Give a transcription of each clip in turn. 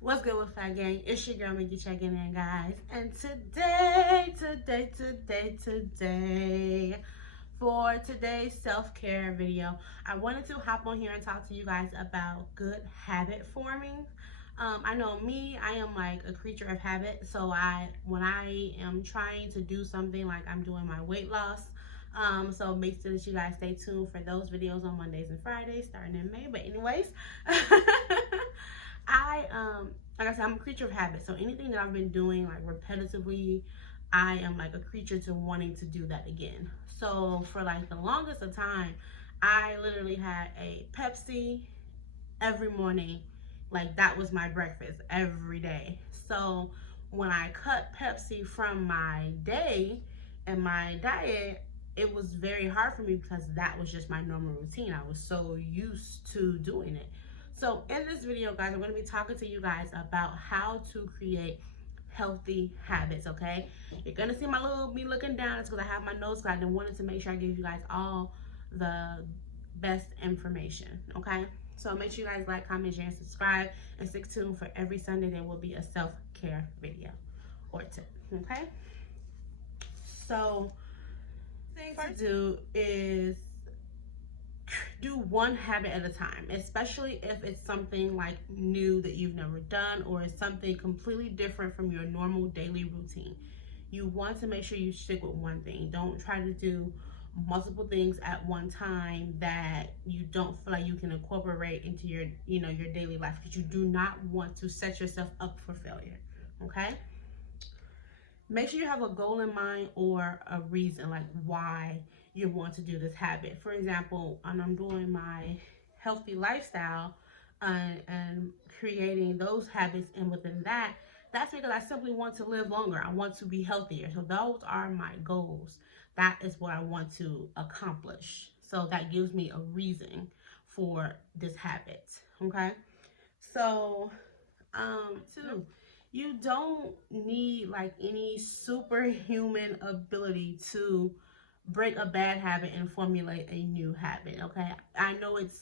What's good with Fat Gang? It's your girl Mikki checking in, guys. And today, for today's self-care video, I wanted to hop on here and talk to you guys about good habit forming. I know me, I am like a creature of habit. So when I am trying to do something, like I'm doing my weight loss, so make sure that you guys stay tuned for those videos on Mondays and Fridays starting in May. But anyways, like I said, I'm a creature of habit. So anything that I've been doing like repetitively, I am like a creature to wanting to do that again. So for like the longest of time, I literally had a Pepsi every morning. Like that was my breakfast every day. So when I cut Pepsi from my day and my diet, it was very hard for me because that was just my normal routine. I was so used to doing it. So in this video, guys, I'm going to be talking to you guys about how to create healthy habits, okay? You're going to see my little me looking down. It's because I have my notes because I wanted to make sure I give you guys all the best information, okay? So make sure you guys like, comment, share, and subscribe, and stick tuned for every Sunday. There will be a self-care video or tip, okay? So thing to do is do one habit at a time, especially if it's something like new that you've never done or it's something completely different from your normal daily routine. You want to make sure you stick with one thing. Don't try to do multiple things at one time that you don't feel like you can incorporate into your, your daily life, because you do not want to set yourself up for failure, okay? Make sure you have a goal in mind or a reason, like why you want to do this habit. For example, when I'm doing my healthy lifestyle and creating those habits, and within that, that's because I simply want to live longer. I want to be healthier. So those are my goals. That is what I want to accomplish. So that gives me a reason for this habit, okay? So, two, you don't need like any superhuman ability to break a bad habit and formulate a new habit, okay? I know it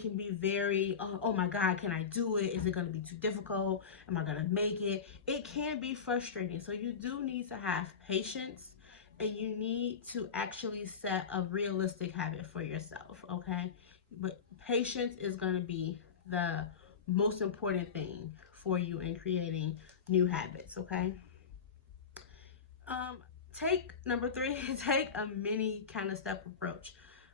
can be very, oh my God, can I do it? Is it going to be too difficult? Am I going to make it? It can be frustrating. So you do need to have patience, and you need to actually set a realistic habit for yourself, okay? But patience is going to be the most important thing for you in creating new habits, okay? Number three, take a mini kind of step approach.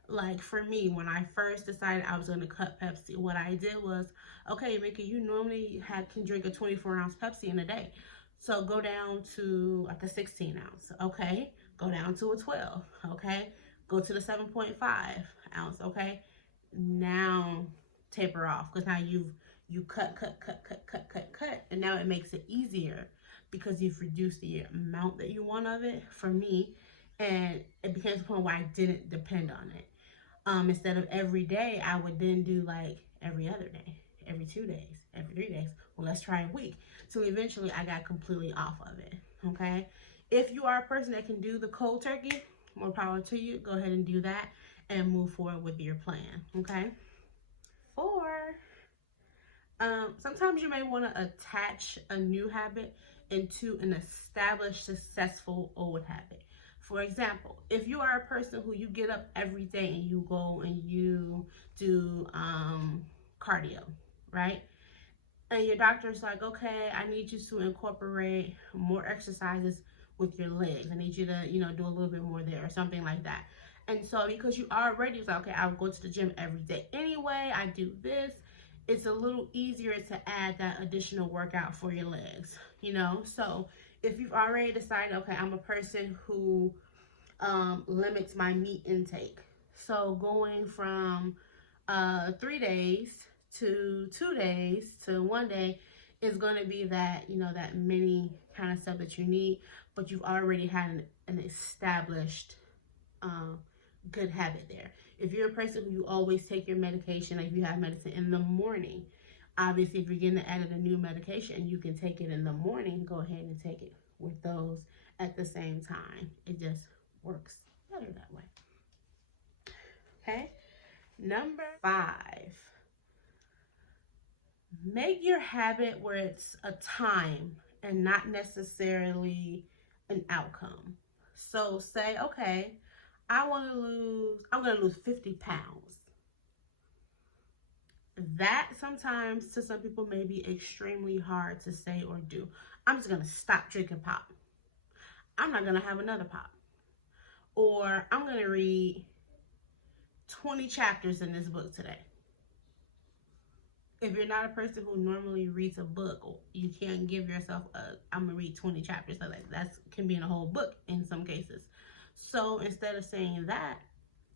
Like for me, when I first decided I was going to cut Pepsi, what I did was, okay, Mikki, you normally can drink a 24-ounce Pepsi in a day. So go down to like a 16 ounce, okay? Go down to a 12, okay? Go to the 7.5 ounce, okay? Now taper off, because now you cut, and now it makes it easier because you've reduced the amount that you want of it, for me, and it became to a point where I didn't depend on it. Instead of every day, I would then do like every other day, every 2 days, every 3 days. Well, let's try a week. So eventually I got completely off of it, okay? If you are a person that can do the cold turkey, more power to you. Go ahead and do that and move forward with your plan, okay? 4, sometimes you may want to attach a new habit into an established, successful old habit. For example, if you are a person who you get up every day and you go and you do cardio, right? And your doctor's like, okay, I need you to incorporate more exercises with your legs. I need you to, do a little bit more there or something like that. And so because you already like, okay, I'll go to the gym every day anyway, I do this, it's a little easier to add that additional workout for your legs, So if you've already decided, okay, I'm a person who limits my meat intake. So going from 3 days to 2 days to 1 day is going to be that, that mini kind of stuff that you need, but you've already had an established good habit there. If you're a person who you always take your medication, like if you have medicine in the morning, obviously if you're getting added a new medication and you can take it in the morning, go ahead and take it with those at the same time. It just works better that way. Okay, number 5, make your habit where it's a time and not necessarily an outcome. So say, okay, I'm going to lose 50 pounds. That sometimes to some people may be extremely hard to say or do. I'm just going to stop drinking pop. I'm not going to have another pop. Or I'm going to read 20 chapters in this book today. If you're not a person who normally reads a book, you can't give yourself I'm going to read 20 chapters. So that can be in a whole book in some cases. So instead of saying that,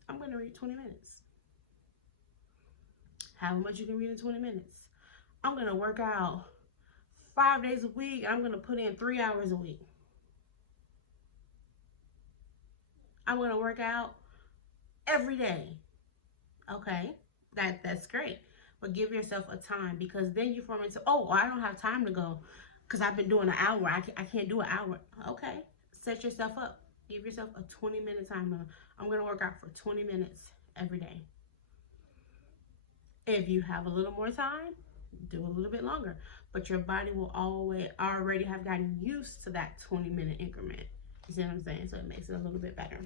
I'm going to read 20 minutes. How much you can read in 20 minutes. I'm going to work out 5 days a week. I'm going to put in 3 hours a week. I'm going to work out every day. Okay, that's great. But give yourself a time, because then you form into, oh, I don't have time to go because I've been doing an hour. I can't do an hour. Okay, set yourself up. Give yourself a 20-minute time limit. I'm going to work out for 20 minutes every day. If you have a little more time, do a little bit longer. But your body will already have gotten used to that 20-minute increment. You see what I'm saying? So it makes it a little bit better.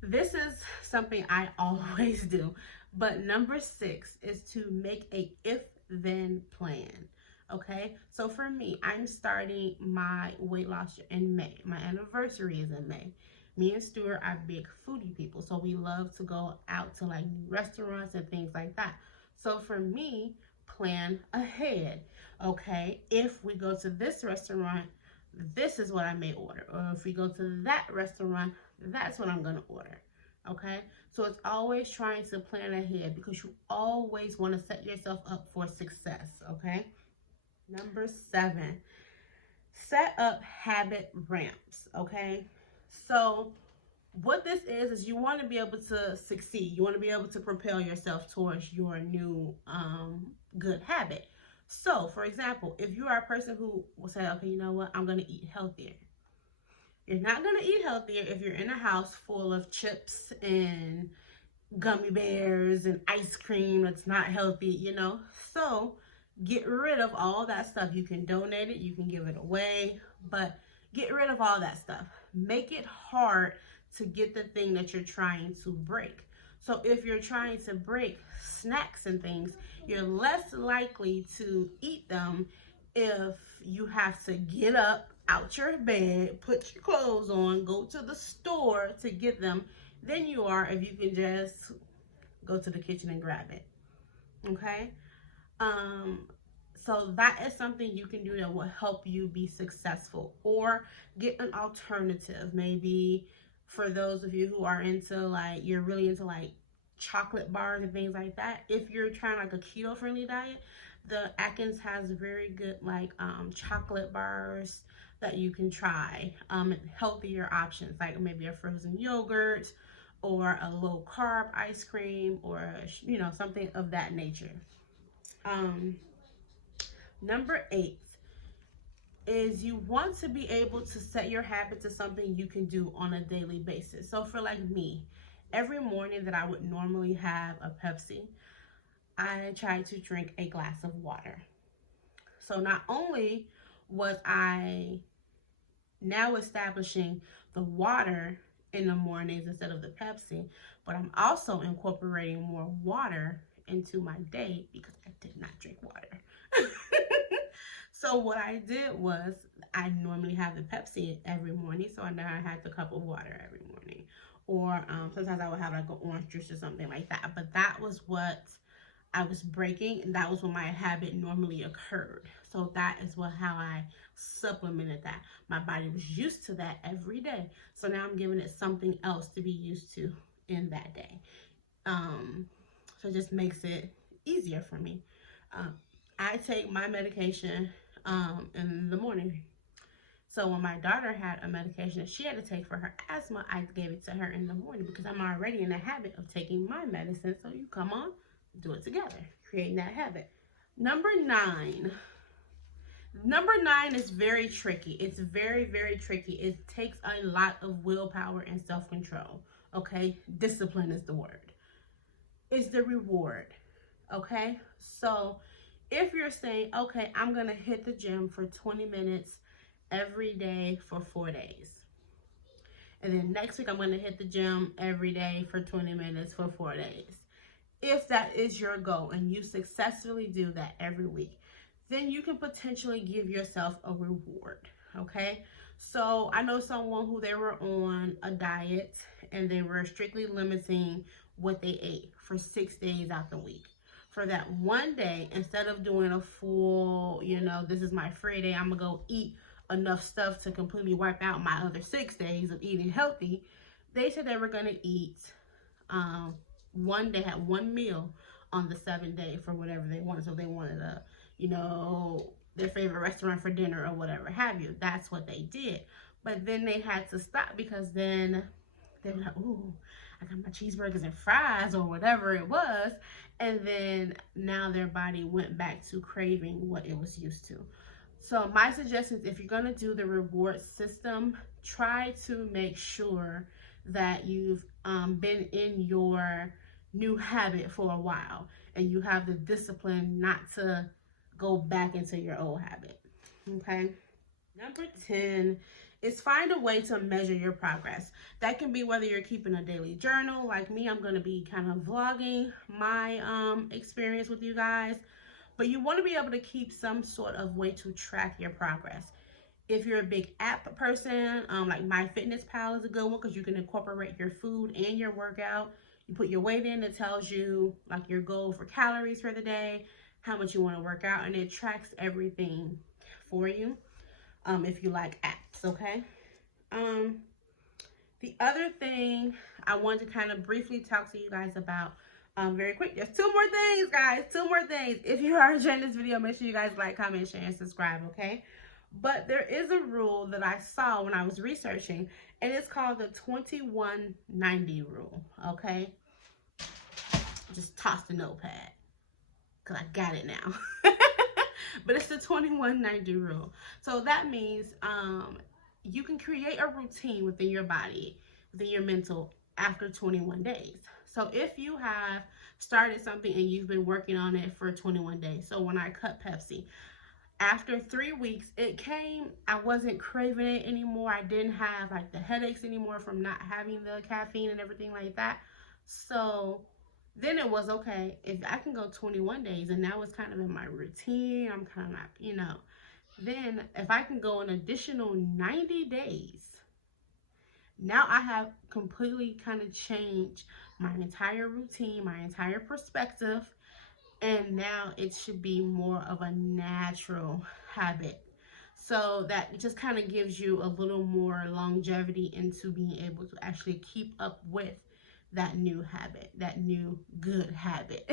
This is something I always do. But number 6 is to make a if-then plan. Okay? So for me, I'm starting my weight loss in May. My anniversary is in May. Me and Stuart are big foodie people, so we love to go out to like new restaurants and things like that. So for me, plan ahead. Okay, if we go to this restaurant, this is what I may order. Or if we go to that restaurant, that's what I'm going to order. Okay, so it's always trying to plan ahead, because you always want to set yourself up for success. Okay, number 7, set up habit ramps. Okay, so what this is you want to be able to succeed. You want to be able to propel yourself towards your new good habit. So for example, if you are a person who will say, okay, you know what, I'm going to eat healthier. You're not going to eat healthier if you're in a house full of chips and gummy bears and ice cream that's not healthy, you know. So get rid of all that stuff. You can donate it, you can give it away, but get rid of all that stuff. Make it hard to get the thing that you're trying to break. So if you're trying to break snacks and things, you're less likely to eat them if you have to get up out your bed, put your clothes on, go to the store to get them, than you are if you can just go to the kitchen and grab it. Okay? So that is something you can do that will help you be successful. Or get an alternative. Maybe for those of you who are into you're really into chocolate bars and things like that. If you're trying a keto friendly diet, the Atkins has very good chocolate bars that you can try. Healthier options, like maybe a frozen yogurt or a low carb ice cream, or something of that nature. Number 8 is you want to be able to set your habit to something you can do on a daily basis. So for me, every morning that I would normally have a Pepsi, I try to drink a glass of water. So not only was I now establishing the water in the mornings instead of the Pepsi, but I'm also incorporating more water into my day because I did not drink water. So what I did was, I normally have the Pepsi every morning, so now I had the cup of water every morning. Or sometimes I would have an orange juice or something like that. But that was what I was breaking, and that was when my habit normally occurred. So that is how I supplemented that. My body was used to that every day. So now I'm giving it something else to be used to in that day. So it just makes it easier for me. I take my medication in the morning. So when my daughter had a medication she had to take for her asthma, I gave it to her in the morning because I'm already in the habit of taking my medicine. So you come on, do it together, creating that habit. Number 9 is very tricky. It's very, very tricky. It takes a lot of willpower and self-control. Okay, discipline is the word. It's the reward. Okay, so if you're saying, okay, I'm gonna hit the gym for 20 minutes every day for 4 days, and then next week I'm gonna hit the gym every day for 20 minutes for 4 days. If that is your goal and you successfully do that every week, then you can potentially give yourself a reward. Okay, so I know someone who they were on a diet and they were strictly limiting what they ate for 6 days out the week. For that one day, instead of doing a full, this is my free day, I'm gonna go eat enough stuff to completely wipe out my other 6 days of eating healthy, they said they were gonna eat they had one meal on the 7th day for whatever they wanted. So if they wanted their favorite restaurant for dinner or whatever have you, that's what they did. But then they had to stop because then they were like, ooh, I got my cheeseburgers and fries or whatever it was. And then now their body went back to craving what it was used to. So my suggestion is, if you're going to do the reward system, try to make sure that you've been in your new habit for a while and you have the discipline not to go back into your old habit. Okay. Number 10 is find a way to measure your progress. That can be whether you're keeping a daily journal. Like me, I'm going to be kind of vlogging my experience with you guys. But you want to be able to keep some sort of way to track your progress. If you're a big app person, like MyFitnessPal is a good one because you can incorporate your food and your workout. You put your weight in, it tells you like your goal for calories for the day, how much you want to work out, and it tracks everything for you. If you like apps, okay? The other thing I want to kind of briefly talk to you guys about very quick. There's 2 more things, guys. 2 more things. If you are enjoying this video, make sure you guys like, comment, share, and subscribe, okay? But there is a rule that I saw when I was researching, and it's called the 21-90 rule, okay? Just toss the notepad because I got it now. But it's the 21-90 rule. So that means you can create a routine within your body, within your mental, after 21 days. So if you have started something and you've been working on it for 21 days. So when I cut Pepsi, after 3 weeks, I wasn't craving it anymore. I didn't have like the headaches anymore from not having the caffeine and everything like that. So then it was okay, if I can go 21 days and now it's kind of in my routine, I'm kind of not, then if I can go an additional 90 days, now I have completely kind of changed my entire routine, my entire perspective, and now it should be more of a natural habit. So that just kind of gives you a little more longevity into being able to actually keep up with that new habit, that new good habit.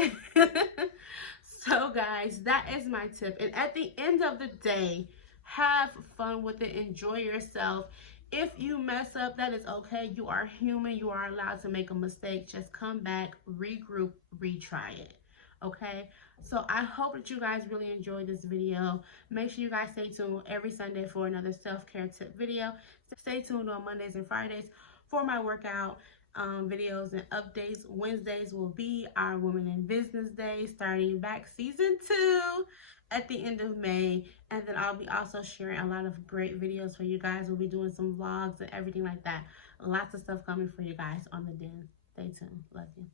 So guys, that is my tip. And at the end of the day, have fun with it. Enjoy yourself. If you mess up, that is okay. You are human. You are allowed to make a mistake. Just come back, regroup, retry it. Okay? So I hope that you guys really enjoyed this video. Make sure you guys stay tuned every Sunday for another self-care tip video. Stay tuned on Mondays and Fridays for my workout videos and updates. Wednesdays will be our Women in Business Day, starting back season 2 at the end of May. And then I'll be also sharing a lot of great videos for you guys. We'll be doing some vlogs and everything like that. Lots of stuff coming for you guys on the den. Stay tuned. Love you.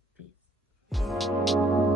Peace.